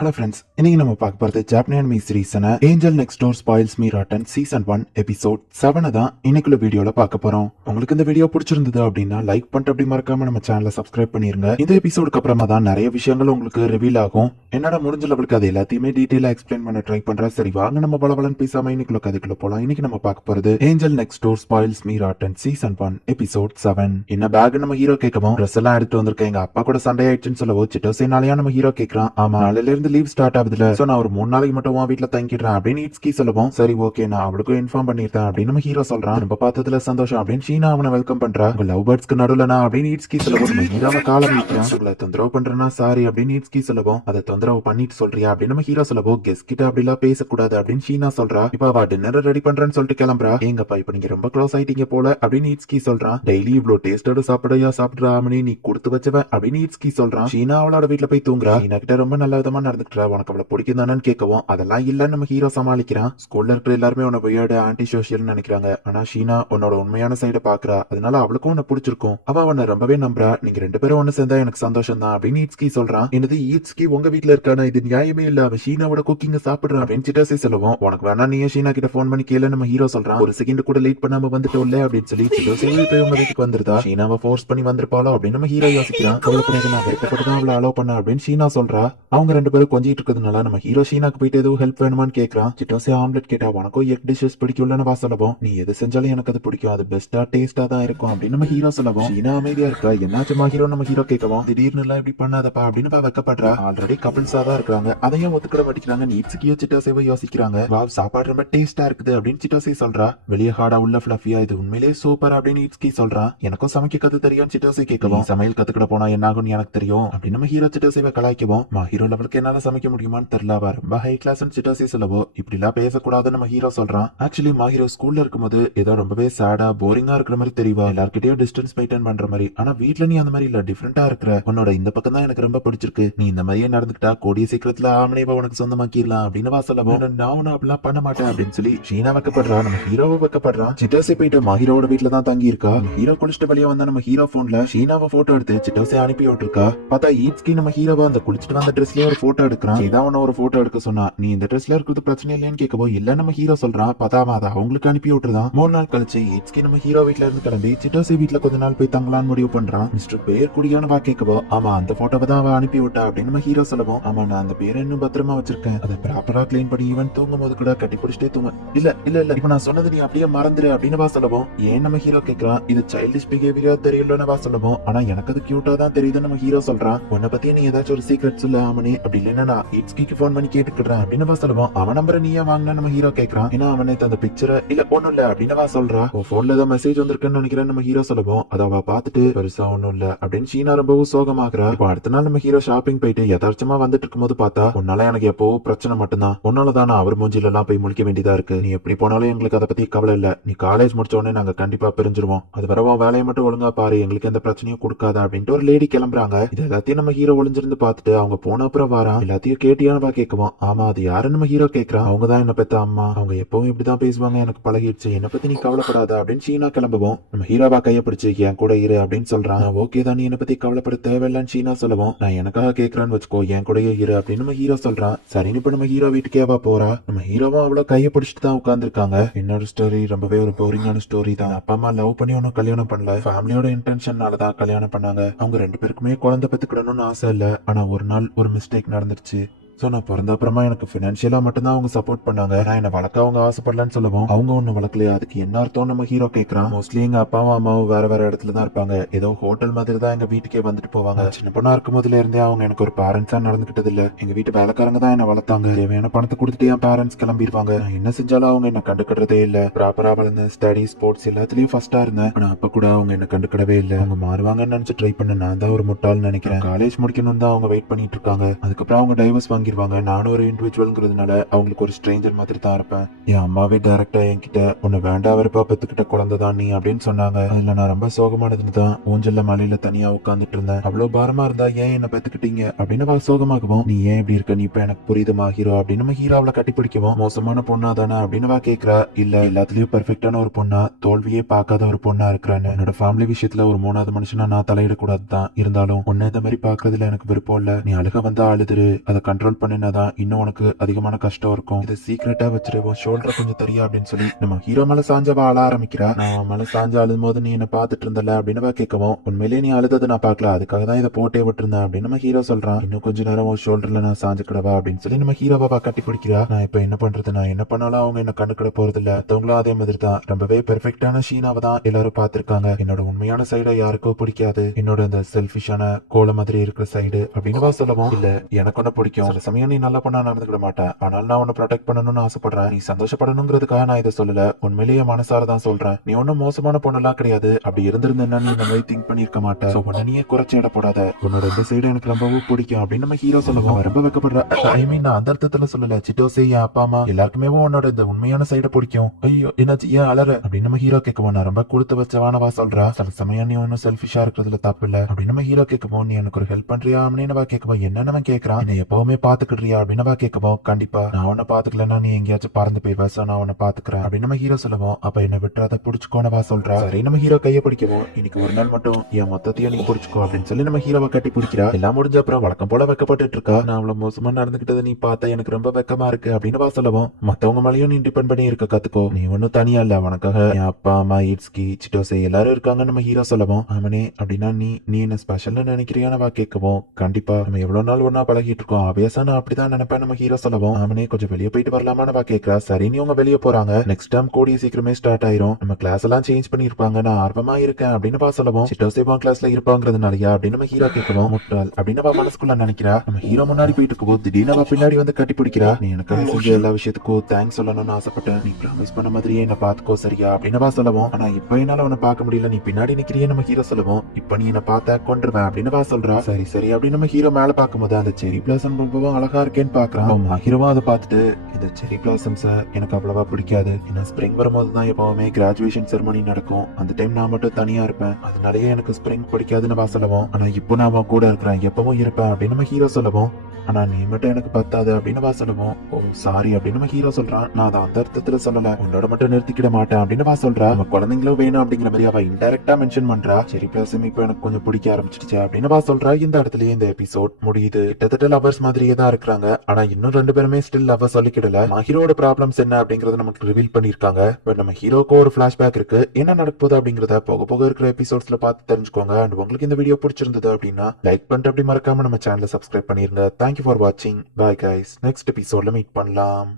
Hello friends, இன்னைக்கு நம்ம பார்க்க போறது ஜாப்பனீஸ் அனிமி சீரிஸான angel next door spoils me rotten season 1 episode 7 தான் இன்னைக்குள்ள வீடியோல பார்க்க போறோம். உங்களுக்கு இந்த வீடியோ பிடிச்சிருந்தது அப்படின்னா லைக் பண்ணிட்டு அப்படி மறக்காம நம்ம சேனலை சப்ஸ்கிரைப் பண்ணிருங்க. இந்த எபிசோடுக்கு அப்புறமா தான் நிறைய விஷயங்கள் உங்களுக்கு ரிவீல் ஆகும். என்னடா முடிஞ்ச லெவலுக்கு அது எல்லாத்தையுமே டீடைலா எக்ஸ்பிளைன் பண்ண ட்ரை பண்றேன். சரி வாங்க நம்ம பலபலன்னு பேசாம இன்னைக்குள்ள கதைக்குள்ள போலாம். இன்னைக்கு நம்ம பார்க்க போறது angel next door spoils me rotten season 1 episode 7. என்ன பேக் நம்ம ஹீரோ கேட்கவும் ட்ரெஸ் எல்லாம் எடுத்து வந்திருக்கேன், எங்க அப்பா கூட சண்டை ஆயிடுச்சுன்னு சொல்லவோ சிட்டோசேனாலயா நம்ம ஹீரோ கேட்கறான். ஆமா, நாளையில இருந்து லீவ் ஸ்டார்ட் ஆகுதுல, சோ நான் ஒரு 3 நாளைக்கு மட்டும் உன் வீட்டுல தங்கிடுறேன் அப்படின்னு இட்ஸ்கி சொல்லவும், சரி ஓகே நான் அவளுக்கும் இன்ஃபார்ம் பண்ணிருந்தேன் அப்படின்னு நம்ம ஹீரோ சொல்றான். ரொம்ப பார்த்ததுல சந்தோஷம் அப்படின்னு ஷீனா அவனை வெல்கம் பண்றா. உங்க லவ் பேர்ட்ஸ்க்கு நடுவுல நான் அப்படின்னு இட்ஸ்கி சொல்லவும், நம்ம ஹீரோவை காலம் வைக்கிறான். உங்களை தொந்தரவு பண்றேன்னா சாரி அப்படின்னு இட்ஸ்கி சொல்லவும், அதை தொந்தரவு பண்ணிட்டு சொல்றியா அப்படின்னு நம்ம ஹீரோ சொல்லவும், கெஸ்ட் கிட்ட அப்படி எல்லாம் பேசக்கூடாது அப்படின்னு ஷீனா சொல்றா. இப்ப அவ டின்னர் ரெடி பண்றேன்னு சொல்லிட்டு கிளம்புறா. எங்கப்பா இப்ப நீங்க ரொம்ப க்ளோஸ் ஆயிட்டீங்க போல அப்படின்னு இட்ஸ்கி சொல்றான். டெய்லி இவ்வளவு டேஸ்டோட சாப்பிடையா சாப்பிடுறா அம்மனி, நீ கொடுத்து வச்சவன் அப்படின்னு இட்ஸ்கி சொல்றான். ஷீனா அவளோட வீட்டுல போய் தூங்குறா. ஷீனா கிட்ட ரொம்ப நல்ல விதமா நடந்துக்கிறா. உனக்கு அவளை பிடிக்கும் தானு கேட்கவும், அதெல்லாம் இல்ல நம்ம ஹீரோ சமாளிக்கிறான். ஸ்கூல்ல இருக்கிற எல்லாருமே உன்னை வியர்டு ஆன்டி சோஷியல் நினைக்கிறாங்க, ஆனா ஷீனா உன்னோட உண்மையான சைட பாக்குறா, அதனால அவளுக்கும் உன்னை பிடிச்சிருக்கும். அவ உன்னை ரொம்பவே நம்புறா. நீங்க 2 பேரும் ஒண்ணு சேர்ந்தா எனக்கு சந்தோஷம் தான் அப்படின்னு ஈட்ஸ்கி சொல்றான். என்னது ஈட்ஸ்கி உங்க வீட்டுல இருக்கானா, இது நியாயமே இல்ல, அவன் ஷீனாவோட குக்கிங்க சாப்பிடுறான் அப்படின்னு சிட்டாசி சொல்லுவோம். உனக்கு வேணா நீயே ஷீனா கிட்ட போன் பண்ணி கேளு நம்ம ஹீரோ சொல்றான். ஒரு செகண்ட் கூட லேட் பண்ணாம வந்துட்டோம்ல அப்படின்னு சொல்லி சிட்டாசி போய் உங்க வீட்டுக்கு வந்துருதா, ஷீனாவை ஃபோர்ஸ் பண்ணி வந்திருப்பாளோ அப்படின்னு நம்ம ஹீரோ யோசிக்கிறான். அவளுக்கு நான் விருப்பப்பட்டு தான் அவளை அலோ பண்ண அப்படின்னு ஷீனா சொல்றா. அவங்க 2 பேரும் கொஞ்சிட்டு இருக்கிறதுனால நம்ம ஹீரோ ஷீனாக்கு போயிட்டு எதுவும் ஹெல்ப் வேணுமான்னு கேட்கறான். சிட்டோசி ஆம்லெட் கேட்டா உனக்கும் எக் டிஷஸ் பிடிக்கும்னு வா சொல்லவும், நீ எது செஞ்சாலும் எனக்கு அது பிடிக்கும், அது பெஸ்டா டேஸ்டா தான் இருக்கும் அப்படின்னு நம்ம ஹீரோ சொல்லவும், ஷீனா அமைதியா இருக்கா. என்னாச்சுமா ஹீரோ நம்ம ஹீரோ கேட்கவும், திடீர்னு எல்லாம் இப்படி பண்ணாதப்பா அப்படின்னு வெக்கப்படுறா. ஆல்ரெடி கப்பிள்ஸா தான் இருக்காங்க, அதையும் ஒத்துக்கிட மாட்டேங்கிறாங்க. நீட்ஸுக்கியோ சிட்டோசியோ யோசிக்கிறாங்க. வா சாப்பாடு ரொம்ப டேஸ்டா இருக்குது அப்படின்னு சிட்டோசி சொல்றா. வெளியே ஹார்டா உள்ள ஃபிளஃபியா, இது உண்மையிலேயே சூப்பர் அப்படின்னு இட்ஸ்கி சொல்றான். எனக்கும் சமைக்க கத்து தெரியும் சிட்டோசி கேட்கவும், சமையல் கத்துக்கிட போனா என்ன ஆகும் எனக்கு தெரியும் அப்படின்னு நம்ம ஹீரோ சிட்டோசியை கலாய்க்கவும், ஹீரோ லெவலுக்கு என்னால சமைக்க முடியுமான்னு தெரியல, ரொம்ப ஹை கிளாஸ் சிட்டோசி சொல்லவோ, இப்படி எல்லாம் பேசக்கூடாதுன்னு நம்ம ஹீரோ சொல்றான். ஆக்சுவலி மாஹீரோ ஸ்கூல்ல இருக்கும்போது ஏதோ ரொம்பவே சேடா போரிங்கா இருக்கிற மாதிரி தெரியவா, எல்லார்கிட்டயும் டிஸ்டன்ஸ் மெயின்டைன் பண்ற மாதிரி, ஆனா வீட்ல நீ அந்த மாதிரி இல்ல, டிஃபரெண்டா இருக்கிற. உன்னோட இந்த பக்கம் தான் எனக்கு ரொம்ப பிடிச்சிருக்கு. நீ இந்த மாதிரியே நடந்துக்கிட்டா கூடிய சீக்கிரத்துல ஆமனேவா உனக்கு சொந்தமாக்கிடலாம் அப்படின்னு வா சொல்லவும், நான் அப்படிலாம் பண்ண மாட்டேன் அப்படின்னு சொல்லி ஷீனா வைக்கப்படுறா. நம்ம ஹீரோவை வைக்கப்படுறான். சிட்டோசி போயிட்டு மாஹீரோட வீட்டுல தான் தங்கி இருக்கா. ஹீரோ குளிச்சுட்டு வெளியே வந்தா நம்ம ஹீரோ போன்ல ஷீனாவை போட்டோ எடுத்து சிட்டோசி அனுப்பி விட்டுருக்கா. பார்த்தா ஈட்ஸ்கி நம்ம ஹீரோவை அந்த குளிச்சுட்டு வந்த ட்ரெஸ்லயே ஒரு போட்டோ எடுக்கிறான். இதான் உன்ன ஒரு போட்டோ எடுக்க சொன்னா, நீ இந்த ட்ரெஸ்ல இருக்கிறது பிரச்சனை இல்லைன்னு கேட்கவோ, இல்ல நம்ம ஹீரோ சொல்றான். பதாமா அதை அவங்களுக்கு அனுப்பி விட்டுருதான். 3 நாள் கழிச்சு ஈட்ஸ்கி நம்ம ஹீரோ வீட்டுல இருந்து கிளம்பி சிட்டோசி வீட்டுல கொஞ்ச நாள் போய் தங்கலான்னு முடிவு பண்றான். மிஸ்டர் பேர் குடியான வா கேட்கவோ, ஆமா அந்த போட்டோவை தான் அவ அனுப்பி விட்டா அப்படின்னு நம்ம ஹீரோ சொல்லவும், ஆமா நான் அந்த பேரை இன்னும் பத்திரமா வச்சிருக்கேன், அதை ப்ராப்பரா கிளீன் பண்ணி ஈவன் தூங்கும் போது கூட கட்டி பிடிச்சிட்டே தூங்க. இல்ல இல்ல இல்ல இப்ப நான் சொன்னது நீ அப்படியே மறந்துரு அப்படின்னு வா சொல்லவும், ஏன் நம்ம ஹீரோ கேட்கறான். இது சைல்டிஷ் பிஹேவியரா தெரியலன்னு வா சொல்லவும், ஆனா எனக்கு அது கியூட்டா தான் தெரியுதுன்னு நம்ம ஹீரோ சொல்றான். உன்னை பத்தி நீ ஏதாச்சும் ஒரு சீக்ரெட் சொல்ல ஆமனே, அப்படி இல்லைன்னா நான் ஈட்ஸ்கிக்கு போன் பண்ணி கேட்டுக்கிறேன் அப்படின்னு வா சொல்லுவோம். அவன் நம்பரை நீயே வாங்கினா நம்ம ஹீரோ கேட்கறான். ஏன்னா அவனை அந்த பிக்சரை இல்ல ஒண்ணும் இல்ல அப்படின்னு வா சொல்றா. போன்ல ஏதோ மெசேஜ் வந்திருக்குன்னு நினைக்கிறேன் நம்ம ஹீரோ சொல்லுவோம். அதை அவ பாத்துட்டு பெருசா ஒண்ணும் இல்ல அப்படின்னு ஷீனா ரொம்பவும் சோகமாகறா. இப்போ அடுத்த நாள் நம்ம ஹீரோ ஷாப்பிங் போயிட்டு யதார்த்தமா வந்துட்டு இருக்கும்போது பார்த்தா, உன்னால எனக்கு எப்போ பிரச்சனை மட்டும்தான், உன்னாலதான் நான் அவர் மூஞ்சில எல்லாம் போய் முழிக்க வேண்டியதா இருக்கு. நீ எப்படி போனாலும் எங்களுக்கு அதை பத்தி கவலை இல்ல, நீ காலேஜ் முடிச்ச உடனே நாங்க கண்டிப்பா பிரிஞ்சிருவோம், அது வரவும் வேலையை மட்டும் ஒழுங்கா பாரு, எங்களுக்கு எந்த பிரச்சனையும் கொடுக்காத அப்படின்ட்டு ஒரு லேடி கிளம்புறாங்க. இது எல்லாத்தையும் நம்ம ஹீரோ ஒளிஞ்சிருந்து பார்த்துட்டு அவங்க போன அப்புறம் வாரான். எல்லாத்தையும் கேட்டியானவா கேட்கவும், ஆமா அது யாரு நம்ம ஹீரோ கேட்கறான். அவங்கதான் என்ன பெத்த அம்மா, அவங்க எப்பவும் இப்படிதான் பேசுவாங்க, எனக்கு பழகிடுச்சு, என்ன பத்தி நீ கவலைப்படாத அப்படின்னு ஷீனா கிளம்புவோம். நம்ம ஹீரோவா கைய பிடிச்சு என் கூட இரு அப்படின்னு சொல்றான். ஓகே தான், நீ என்ன பத்தி கவலைப்பட தேவையில்லன்னு ஷீனா சொல்லவும், நான் எனக்காக கேட்கறான்னு வச்சுக்கோ, என் கூடயே இரு அப்படின்னு நம்ம ஹீரோ சொல்றான். சரின்னு இப்ப நம்ம ஹீரோ வீட்டுக்கேவா போறா. நம்ம ஹீரோவும் அவ்வளவு கைய பிடிச்சிட்டு தான் உட்கார்ந்துருக்காங்க. இன்னொரு ஸ்டோரி ரொம்பவே ஒரு போரிங்கான ஸ்டோரி தான். அப்பா அம்மா லவ் பண்ணி ஒன்னும் கல்யாணம் பண்ணல, ஃபேமிலியோட இன்டென்ஷனாலதான் கல்யாணம் பண்ணாங்க. அவங்க 2 பேருக்குமே குழந்தை பெத்துக்கிடணும்னு ஆசை இல்ல, ஆனா ஒரு நாள் ஒரு மிஸ்டேக் நடந்துருச்சு. சோ நான் பிறந்த அப்புறமா எனக்கு பினான்சியலா மட்டும்தான் அவங்க சப்போர்ட் பண்ணாங்க. நான் என்ன வளர்க்க அவங்க ஆசைப்படலன்னு சொல்லுவோம். அவங்க ஒண்ணு வளர்க்கலையா, அதுக்கு என்ன அர்த்தம் நம்ம ஹீரோ கேட்கறான். மோஸ்ட்லி எங்க அப்பாவும் அம்மாவும் வேற வேற இடத்துல தான் இருப்பாங்க, ஏதோ ஹோட்டல் மாதிரி தான் எங்க வீட்டுக்கே வந்துட்டு போவாங்க. சின்ன பொண்ணா இருக்கும் போதுல இருந்தே அவங்க எனக்கு ஒரு பேரண்ட்ஸா நடந்துகிட்டது இல்ல. எங்க வீட்டு வேலைக்காரங்க தான் என்ன வளர்த்தாங்க. தேவையான பணத்தை கொடுத்துட்டு என் பேரண்ட்ஸ் கிளம்பிடுவாங்க. நான் என்ன செஞ்சாலும் அவங்க என்ன கண்டுக்கிறதே இல்ல. ப்ராப்பரா வளர்ந்த ஸ்டடி ஸ்போர்ட்ஸ் எல்லாத்துலயும் ஃபர்ஸ்டா இருந்தேன், ஆனா அப்ப கூட அவங்க என்ன கண்டுக்கிடவே இல்ல. அவங்க மாறுவாங்கன்னு நினைச்சு ட்ரை பண்ண நான் தான் ஒரு முட்டாள்னு நினைக்கிறேன். காலேஜ் முடிக்கணும் தான் அவங்க வெயிட் பண்ணிட்டு இருக்காங்க. அதுக்கப்புறம் அவங்க டைவர்ஸ் வாங்கிடுவாங்க. நானும் ஒரு இண்டிவிஜுவல்ங்கிறதுனால அவங்களுக்கு ஒரு ஸ்ட்ரேஞ்சர் மாதிரி தான் இருப்பேன். என் அம்மாவே டைரக்டா என்கிட்ட உன்னை வேண்டாம் வெறுப்பா பெத்துக்கிட்ட குழந்தை தான் நீ அப்படின்னு சொன்னாங்க. அதுல நான் ரொம்ப சோகமானதுன்னு தான் ஊஞ்சல்ல மலையில தனியா உட்காந்துட்டு இருந்தேன். அவ்வளவு பாரமா இருந்தா ஏன் என்ன பெத்துக்கிட்டீங்க அப்படின்னு சோகமாகவும், நீ ஏன் இப்படி இருக்க, நீ இப்ப எனக்கு புரியுதுமா ஹீரோ அப்படின்னு நம்ம ஹீரோ அவளை கட்டி பிடிக்கவும், மோசமான பொண்ணா தானே அப்படின்னு கேக்குறா. இல்ல எல்லாத்துலயும் பெர்ஃபெக்டான ஒரு பொண்ணா, தோல்வியே பார்க்காத ஒரு பொண்ணா இருக்கிறான்னு. என்னோட ஃபேமிலி விஷயத்துல ஒரு 3வது மனுஷனா நான் தலையிடக்கூடாது தான், இருந்தாலும் உன்னை இந்த மாதிரி பாக்குறதுல எனக்கு விருப்பம் இல்ல. நீ அழுக வந்தா அழுதுரு, அதை கண்ட்ரோல் ஹோல்ட் பண்ணினாதான் இன்னும் உனக்கு அதிகமான கஷ்டம் இருக்கும். இது சீக்கிரட்டா வச்சிருவோம், ஷோல்டர் கொஞ்சம் தெரியா அப்படின்னு சொல்லி நம்ம ஹீரோ மேல சாஞ்சவா அழ ஆரம்பிக்கிறா. நான் அவன் மேல சாஞ்சு அழும் போது நீ என்ன பாத்துட்டு இருந்தல அப்படின்னு கேட்கவும், உண்மையிலேயே நீ அழுதது நான் பாக்கல, அதுக்காக தான் இதை போட்டே விட்டுருந்தேன் அப்படின்னு நம்ம ஹீரோ சொல்றான். இன்னும் கொஞ்ச நேரம் உன் ஷோல்டர்ல நான் சாஞ்சுக்கிடவா அப்படின்னு சொல்லி நம்ம ஹீரோவா கட்டி பிடிக்கிறா. நான் இப்ப என்ன பண்றது, நான் என்ன பண்ணாலும் அவங்க என்ன கண்டுக்கிட போறது இல்ல, மத்தவங்களும் அதே மாதிரி தான். ரொம்பவே பெர்ஃபெக்டான ஷீனாவை தான் எல்லாரும் பாத்திருக்காங்க. என்னோட உண்மையான சைடை யாருக்கோ பிடிக்காது, என்னோட இந்த செல்ஃபிஷான கோல மாதிரி இருக்கிற சைடு அப்படின்னு சொல்லவும், இல்ல எனக்கு ஒண்ணு பிடிக்கும், சில சமயம் நீ நல்ல பொண்ணா நடந்துக்கிட மாட்டேன், ஆனால் நான் உன்னை ப்ரொடெக்ட் பண்ணணும்னு ஆசைப்படுறேன், நீ சந்தோஷப்படணுங்கிறதுக்காக நான் இதை சொல்லல, உண்மையிலேயே மனசார தான் சொல்றேன். நீ ஒன்னும் மோசமான பொண்ணெல்லாம் கிடையாது, அப்படி இருந்திருந்தேன்னா நீ இந்த மாதிரி திங்க் பண்ணிருக்க மாட்டேன். உன்னை நீயே குறைச்சி இட போடாத, உன்னோட இந்த சைடு எனக்கு ரொம்பவும் பிடிக்கும் அப்படின்னு நம்ம ஹீரோ சொல்லுவோம். ரொம்ப வைக்கப்படுற ஐ மீன் நான் அந்த அர்த்தத்துல சொல்லல, சிட்டோசே என் அப்பா அம்மா எல்லாருக்குமே உன்னோட இந்த உண்மையான சைட பிடிக்கும். ஐயோ என்னாச்சு, ஏன் அலற அப்படின்னு நம்ம ஹீரோ கேட்கவும், நான் ரொம்ப கொடுத்து வச்சவானவா சொல்றா, சில சமயம் நீ ஒன்னும் செல்ஃபிஷா இருக்கிறதுல தப்பு இல்ல அப்படின்னு நம்ம ஹீரோ கேட்கவும், நீ எனக்கு ஒரு ஹெல்ப் பண்றியா அப்படின்னு கேட்கவும், என்னன்னு கேட்கறான், என்ன எப்பவுமே பாத்துக்கிறியா அப்படின்னு கேட்கவும், கண்டிப்பா நான் உன்னை பாத்துக்கலன்னா நீ எங்கேயாச்சும் பறந்து போய் வச, நான் உன்னை பாத்துக்கிறேன் அப்படின்னு நம்ம ஹீரோ சொல்லுவோம். அப்ப என்ன விட்டுறாத, புடிச்சுக்கோனவா சொல்றா. சரி நம்ம ஹீரோ கைய பிடிக்கவும், இன்னைக்கு ஒரு நாள் மட்டும் என் மொத்தத்தையும் நீ புடிச்சுக்கோ அப்படின்னு சொல்லி நம்ம ஹீரோவை கட்டி பிடிக்கிறா. எல்லாம் முடிஞ்ச அப்புறம் வழக்கம் போல வெக்கப்பட்டு இருக்கா. நான் அவ்வளவு மோசமா நடந்துகிட்டதை நீ பார்த்தா எனக்கு ரொம்ப வெக்கமா இருக்கு அப்படின்னு சொல்லவும், மத்தவங்க மேலேயும் நீ டிபெண்ட் பண்ணி இருக்க கத்துக்கோ, நீ ஒன்னும் தனியா இல்ல, உனக்காக என் அப்பா அம்மா இட்ஸ்கி சிட்டோசே எல்லாரும் இருக்காங்க நம்ம ஹீரோ சொல்லவும். ஆமனே அப்படின்னா நீ நீ என்ன ஸ்பெஷல்னு நினைக்கிறியானவா கேட்கவும், கண்டிப்பா நம்ம எவ்வளவு நாள் ஒன்னா பழகிட்டு இருக்கோம், ஆபியஸா நான் அப்படிதான் நினைப்பேன் நம்ம ஹீரோ சொல்லவும். ஆமனே கொஞ்சம் வெளியே போயிட்டு வரலாமான்னு கேட்கிறா. சரி நீ உங்க வெளியே போறாங்க, நெக்ஸ்ட் டைம் கூடிய சீக்கிரமே ஸ்டார்ட் ஆயிரும், நம்ம கிளாஸ் எல்லாம் சேஞ்ச் பண்ணிருப்பாங்க, நான் ஆர்வமா இருக்கேன் அப்படின்னு சொல்லவும், சிட்டோசே கிளாஸ்ல இருப்பாங்கிறதுனாலயா அப்படின்னு நம்ம ஹீரோ கேட்கவும், முட்டாள் அப்படின்னு மனசுக்குள்ள நினைக்கிறா. நம்ம ஹீரோ முன்னாடி போயிட்டு இருக்கும்போது திடீர்னு பின்னாடி வந்து கட்டி பிடிக்கிறா. நீ எனக்கு செஞ்ச எல்லா விஷயத்துக்கும் தேங்க்ஸ் சொல்லணும்னு ஆசைப்பட்டேன், நீ ப்ராமிஸ் பண்ண மாதிரியே என்ன பாத்துக்கோ சரியா அப்படின்னு சொல்லவும், ஆனா இப்ப என்னால அவனை பார்க்க முடியல, நீ பின்னாடி நிக்கிறியே நம்ம ஹீரோ சொல்லவும், இப்ப நீ என்ன பார்த்தா கொண்டுருவேன் அப்படின்னு சொல்றா. சரி சரி அப்படின்னு நம்ம ஹீரோ மேல பார்க்கும்போது அந்த செரி பிளாசம் ரொம்பவும் அழகா இருக்கேன்னு பாக்குறான். ஹீரோவா அதை பார்த்துட்டு, இந்த செரி பிளாசம்ஸ் எனக்கு அவ்வளவா பிடிக்காது, ஏன்னா ஸ்ப்ரிங் வரும்போது தான் எப்பவுமே கிராஜுவேஷன் செரமனி நடக்கும், அந்த டைம் நான் மட்டும் தனியா இருப்பேன், அதனாலயே எனக்கு ஸ்ப்ரிங் பிடிக்காதுன்னு சொல்லவும், ஆனா இப்போ நான் கூட இருக்கிறேன், எப்பவும் இருப்பேன் அப்படின்னு நம்ம ஹீரோ சொல்லவும், ஆனா நீ மட்டும் எனக்கு பத்தாது அப்படின்னு சொல்லவும், ஓ சாரி அப்படின்னு நம்ம ஹீரோ சொல்றான். நான் அதை அந்த அர்த்தத்துல சொல்லல, உன்னோட மட்டும் நிறுத்திக்கிட மாட்டேன் அப்படின்னு சொல்றா. நம்ம குழந்தைங்களும் வேணும் அப்படிங்கிற மாதிரி அவ இன்டைரக்டா மென்ஷன் பண்றா. சரி பிளஸும் இப்போ எனக்கு கொஞ்சம் பிடிக்க ஆரம்பிச்சிடுச்சு அப்படின்னு சொல்றா. இந்த இடத்துலயே இந்த எபிசோட் முடியுது. கிட்டத்தட்ட லவர்ஸ் மாதிரியே தான் இருக்கிறாங்க, ஆனா இன்னும் ரெண்டு பேருமே ஸ்டில் லவ் சொல்லிக்கிடல. ஹீரோட ப்ராப்ளம்ஸ் என்ன அப்படிங்கறத நமக்கு ரிவீல் பண்ணிருக்காங்க. பட் நம்ம ஹீரோக்கு ஒரு பிளாஷ்பேக் இருக்கு, என்ன நடக்க போகுது அப்படிங்கறத போக போக இருக்கிற எபிசோட்ஸ்ல பார்த்து தெரிஞ்சுக்கோங்க. அண்ட் உங்களுக்கு இந்த வீடியோ பிடிச்சிருந்தது அப்படின்னா லைக் பண்ணிட்டு அப்படி மறக்காம நம்ம சேனலை சப்ஸ்கிரைப் பண்ணிருங்க. தேங்க்யூ ஃபார் வாட்சிங். பாய் கைஸ், நெக்ஸ்ட் எபிசோட்ல மீட் பண்ணலாம்.